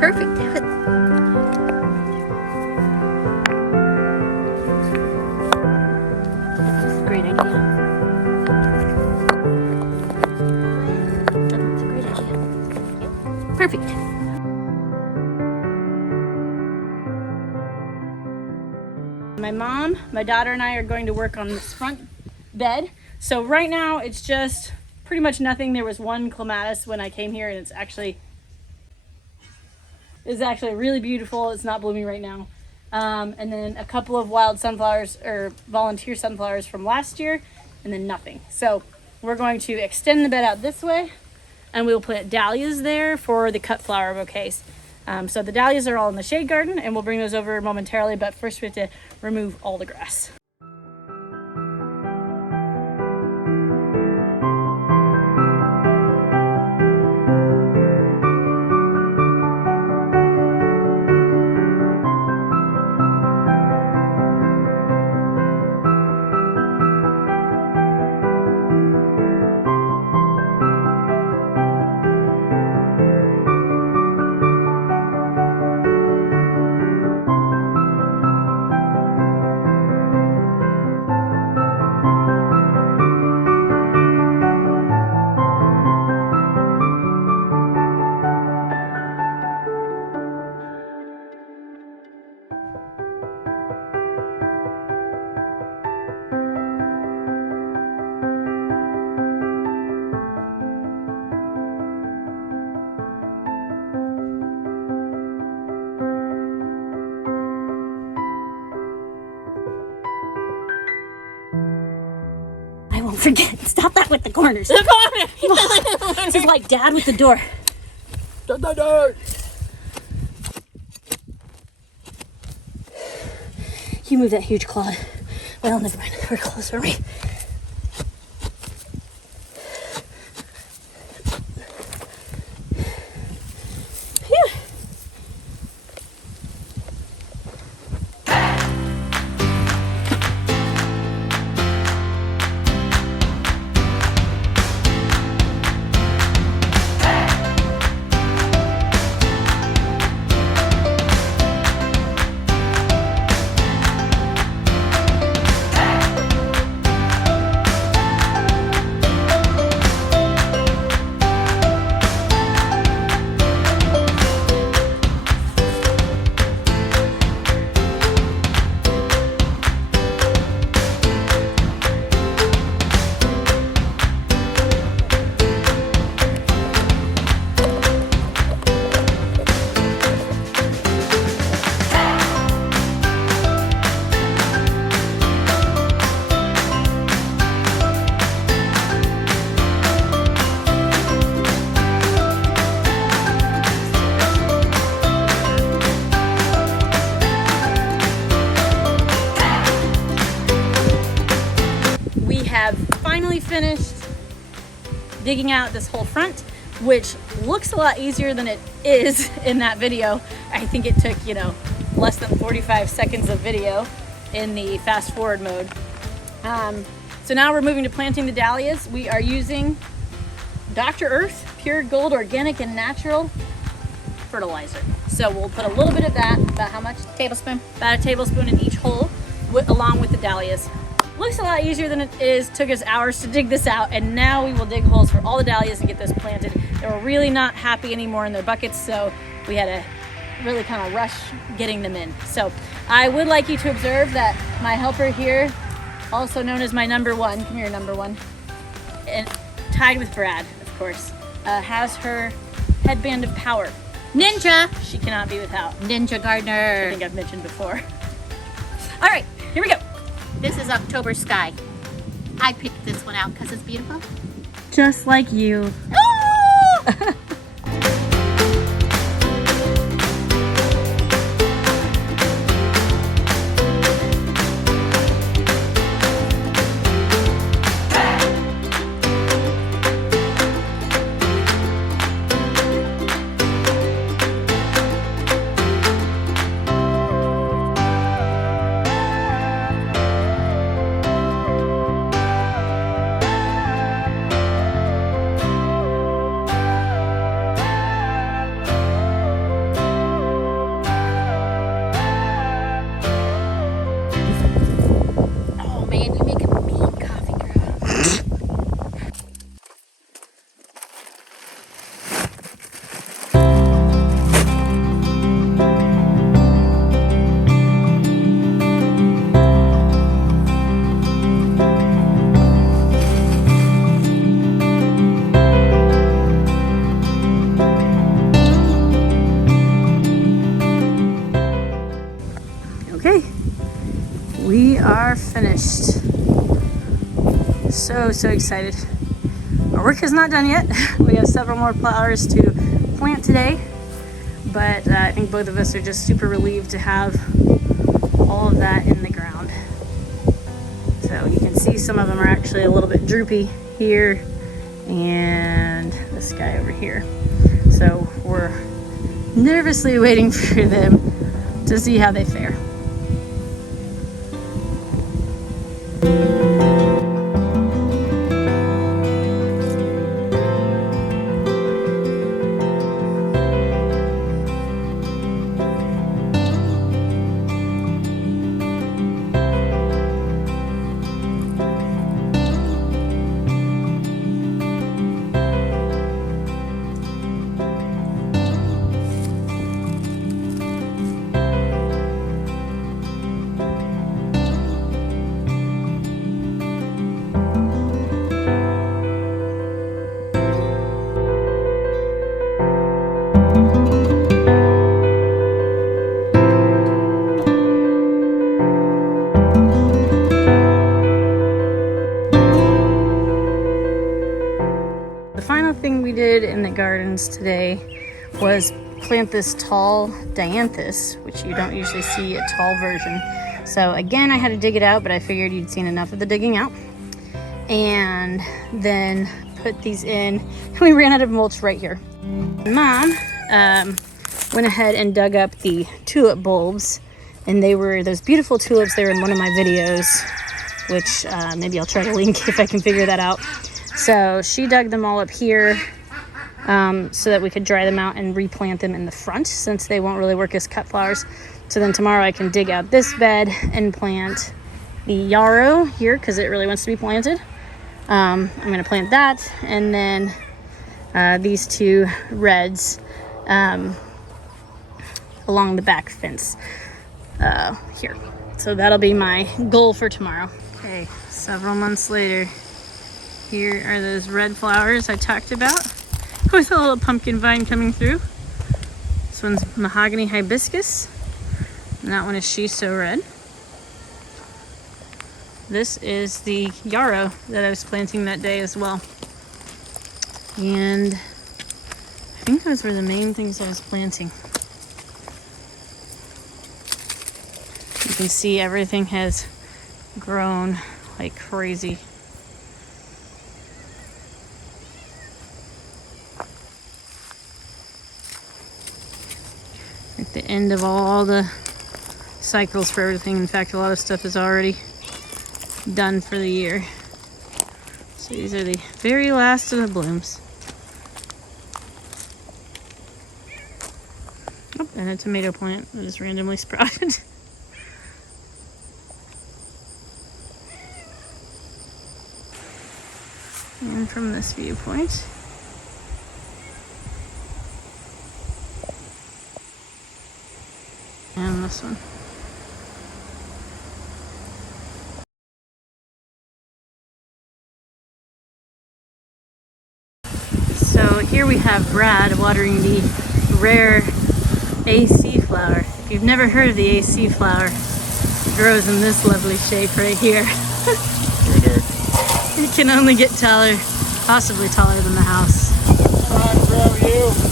Perfect. That's a great idea. That's a great idea. Perfect. My mom, my daughter, and I are going to work on this front bed. So right now it's just pretty much nothing. There was one clematis when I came here, and it's actually really beautiful. It's not blooming right now. And then a couple of wild sunflowers or volunteer sunflowers from last year, and then nothing. So we're going to extend the bed out this way, and we'll plant dahlias there for the cut flower bouquets. So the dahlias are all in the shade garden, and we'll bring those over momentarily, but first we have to remove all the grass. I won't forget. Stop that with the corners. The corners. This is like Dad with the door. You move that huge clod. Well, never mind. We're close for me. Finally finished digging out this whole front, which looks a lot easier than it is in that video. I think it took, less than 45 seconds of video in the fast forward mode. So now we're moving to planting the dahlias. We are using Dr. Earth Pure Gold Organic and Natural fertilizer. So we'll put a little bit of that, about how much? Tablespoon. About a tablespoon in each hole, along with the dahlias. Looks a lot easier than it is. Took us hours to dig this out, and now we will dig holes for all the dahlias and get this planted. They were really not happy anymore in their buckets, so we had to really kind of rush getting them in. So I would like you to observe that my helper here, also known as my number one, come here number one, and tied with Brad, of course, has her headband of power. Ninja! She cannot be without. Ninja gardener. I think I've mentioned before. All right, here we go. This is October Sky. I picked this one out because it's beautiful. Just like you. Oh! are finished. So excited. Our work is not done yet. We have several more flowers to plant today, but I think both of us are just super relieved to have all of that in the ground. So you can see some of them are actually a little bit droopy here, and this guy over here. So we're nervously waiting for them to see how they fare. The final thing we did in the gardens today was plant this tall dianthus, which you don't usually see a tall version. So again, I had to dig it out, but I figured you'd seen enough of the digging out. And then put these in. We ran out of mulch right here. Mom went ahead and dug up the tulip bulbs, and they were those beautiful tulips. They were in one of my videos, which maybe I'll try to link if I can figure that out. So she dug them all up here so that we could dry them out and replant them in the front, since they won't really work as cut flowers. So then tomorrow I can dig out this bed and plant the yarrow here because it really wants to be planted. I'm going to plant that, and then these two reds along the back fence here. So that'll be my goal for tomorrow. Okay, several months later. Here are those red flowers I talked about with a little pumpkin vine coming through. This one's mahogany hibiscus, and that one is shiso red. This is the yarrow that I was planting that day as well. And I think those were the main things I was planting. You can see everything has grown like crazy. At the end of all the cycles for everything. In fact, a lot of stuff is already done for the year. So these are the very last of the blooms. Oh, and a tomato plant that just randomly sprouted. And from this viewpoint. And this one. So here we have Brad watering the rare AC flower. If you've never heard of the AC flower, it grows in this lovely shape right here. It can only get taller, possibly taller than the house. Come on, grow you.